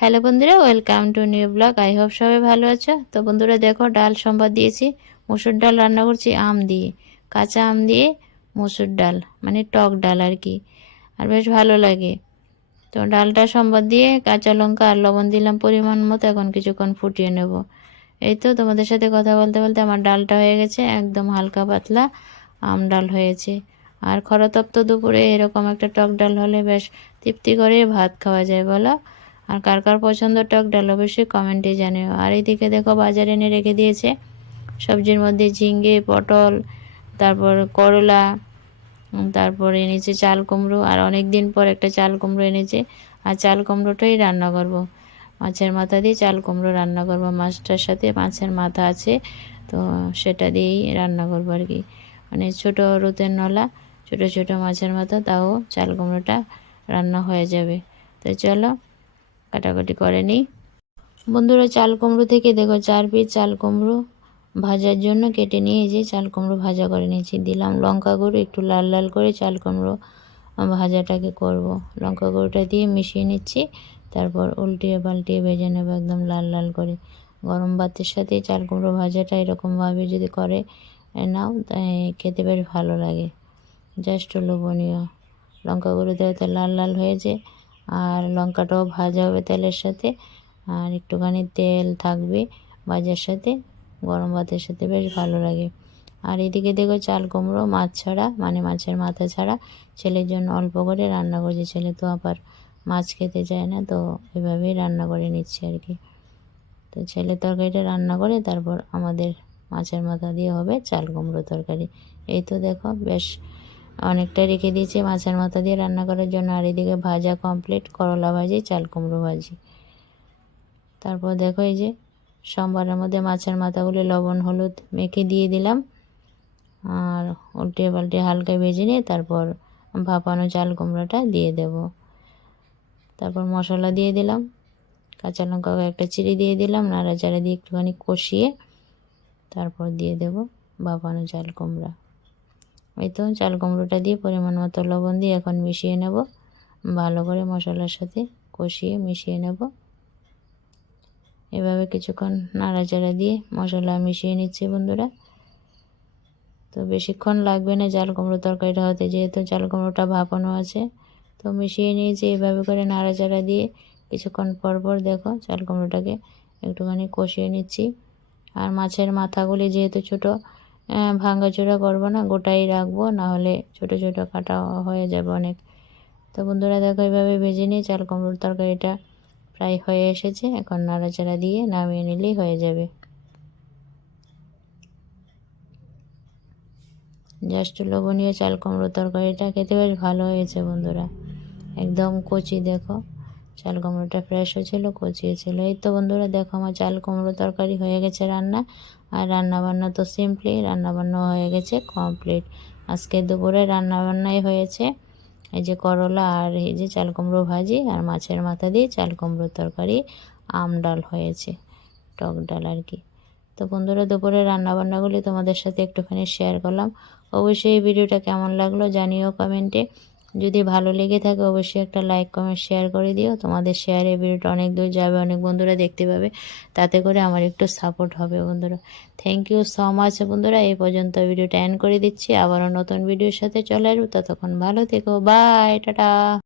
Hello বন্ধুরা welcome to new blog I hope সবাই ভালো আছো। তো বন্ধুরা, দেখো ডাল সম্বাদ দিয়েছি। মুসুর ডাল রান্না করছি আম দিয়ে। কাঁচা আম দিয়ে মুসুর ডাল মানে টক ডাল আর কি। আর বেশ ভালো লাগে। তো ডালটা সম্বাদ দিয়ে কাঁচা লঙ্কা আর লবণ দিলাম পরিমাণ মতো, এখন কিছুক্ষণ ফুটিয়ে নেব। এই তো তোমাদের সাথে কথা বলতে বলতে আমার ডালটা হয়ে গেছে, একদম হালকা পাতলা আম ডাল হয়েছে। আর খরতপ্ত দুপুরে এরকম একটা টক ডাল হলে বেশ তৃপ্তি করে ভাত খাওয়া যায়, বলো। আর কার কার পছন্দ টক ডাল অবশ্যই কমেন্টে জানিও। আর এইদিকে দেখো বাজারে এনে রেখে দিয়েছে সবজির মধ্যে ঝিঙ্গে পটল, তারপর করলা তারপর এনেছে চাল কুমড়ো, আর অনেক দিন পর একটা চাল কুমড়ো এনেছে। আর চাল কুমড়োটাই রান্না করব। মাছের মাথা দিয়ে চাল কুমড়ো রান্না করব। মাছটার সাথে মাছের মাথা আছে, তো সেটা দিয়েই রান্না করব আর কি। মানে ছোটো রুতের নলা, ছোট ছোট মাছের মাথা, তাও চাল কুমড়োটা রান্না হয়ে যাবে। তো চলো কাটাকুটি করে নিই বন্ধুরা, চাল কুমড়ো থেকে দেখো, চার পিস চাল কুমড়ো ভাজার জন্য কেটে নিয়ে যে চাল কুমড়ো ভাজা করে নিয়েছি। দিলাম লঙ্কা গুঁড়ো, একটু লাল লাল করে চাল কুমড়ো ভাজাটাকে করব। লঙ্কা গুঁড়োটা দিয়ে মিশিয়ে নিচ্ছি, তারপর উল্টিয়ে পাল্টিয়ে ভেজে নেব একদম লাল লাল করে। গরম ভাতের সাথে চাল কুমড়ো ভাজাটা এরকমভাবে যদি করে নাও খেতে বেশ ভালো লাগে। জাস্ট লোভনীয়। লঙ্কা গুঁড়ো দেওয়াতে লাল লাল হয়েছে। লঙ্কাটাও ভাজা হবে তেলের সাথে। আর একটুখানি তেল থাকবে ভাজার সাথে, গরম ভাতের সাথে বেশ ভালো লাগে। আর এদিকে দেখো চাল কুমড়ো, মাছ ছাড়া মানে মাছের মাথা ছাড়া ছেলের জন্য অল্প করে রান্না করছে। ছেলে তো আবার মাছ খেতে চায় না, তো এভাবেই রান্না করে নিচ্ছে আর কি। তো ছেলে তরকারিটা রান্না করে, তারপর আমাদের মাছের মাথা দিয়ে হবে চাল কুমড়ো তরকারি। এই তো দেখো, বেশ অনেকটা রেখে দিয়েছি মাছের মাথা দিয়ে রান্না করার জন্য। আর এদিকে ভাজা কমপ্লিট করলা ভাজি, চাল কুমড়ো ভাজি। তারপর দেখো এই যে সোমবারের মধ্যে মাছের মাথাগুলি লবণ, হলুদ মেখে দিয়ে দিলাম। আর উল্টে পাল্টে হালকা ভেজে নিয়ে তারপর ভাপানো চাল কুমড়োটা দিয়ে দেব। তারপর মশলা দিয়ে দিলাম। কাঁচা লঙ্কা একটা চিড়ি দিয়ে দিলাম, নাড়াচাড়া দিয়ে একটুখানি কষিয়ে তারপর দিয়ে দেব ভাপানো চাল কুমড়া। এই তো চাল, কুমড়োটা দিয়ে পরিমাণ মতো লবণ দিয়ে এখন মিশিয়ে নেব। ভালো করে মশলার সাথে কষিয়ে মিশিয়ে নেব। এভাবে কিছুক্ষণ নাড়াচাড়া দিয়ে মশলা মিশিয়ে নিচ্ছি বন্ধুরা। তো বেশিক্ষণ লাগবে না চাল কুমড়ো তরকারিটা হতে, যেহেতু চাল কুমড়োটা ভাপানো আছে। তো মিশিয়ে নিয়েছি, এভাবে করে নাড়াচাড়া দিয়ে কিছুক্ষণ পর পর দেখো চাল কুমড়োটাকে একটুখানি কষিয়ে নিচ্ছি। আর মাছের মাথাগুলি যেহেতু ছোটো ভাঙ্গাচোরা করব না, গোটাই রাখব না হলে ছোটো ছোটো কাটা হয়ে যাবে অনেক। তো বন্ধুরা দেখো এইভাবে ভেজে নিয়ে চাল, কুমড়োর তরকারিটা প্রায় হয়ে এসেছে। এখন নাড়াচাড়া দিয়ে নামিয়ে নিলেই হয়ে যাবে। জাস্ট লবণীয় চাল কুমড়ো তরকারিটা খেতে বেশ ভালো হয়েছে বন্ধুরা। একদম কচি, দেখো। চাল কুমড়োটা ফ্রেশ হয়েছিল, কচিয়েছিল। এই তো বন্ধুরা, দেখো আমার চাল কুমড়ো তরকারি হয়ে গেছে রান্না। আর রান্না বান্না তো সিম্পলি রান্না বান্না হয়ে গেছে কমপ্লিট আজকে দুপুরে রান্না বান্নাই হয়েছে। এই যে করলা আর এই যে চাল কুমড়ো ভাজি আর মাছের মাথা দিয়ে চাল কুমড়ো তরকারি, আম ডাল হয়েছে, টক ডাল আর কি। তো বন্ধুরা, দুপুরে রান্নাবান্নাগুলি তোমাদের সাথে একটুখানি শেয়ার করলাম। অবশ্যই এই ভিডিওটা কেমন লাগল জানিও কমেন্টে। যদি ভালো লেগে থাকে অবশ্যই একটা লাইক কমেন্ট শেয়ার করে দিও। তোমাদের শেয়ারে ভিডিওটা অনেক দূর যাবে, অনেক বন্ধুরা দেখতে পাবে। তাতে করে আমার একটু সাপোর্ট হবে বন্ধুরা। থ্যাংক ইউ সো মাচ বন্ধুরা। এই পর্যন্ত ভিডিওটা এন্ড করে দিচ্ছি। আবারও নতুন ভিডিওর সাথে চলে আসব। ততক্ষণ ভালো থেকো। Bye tata.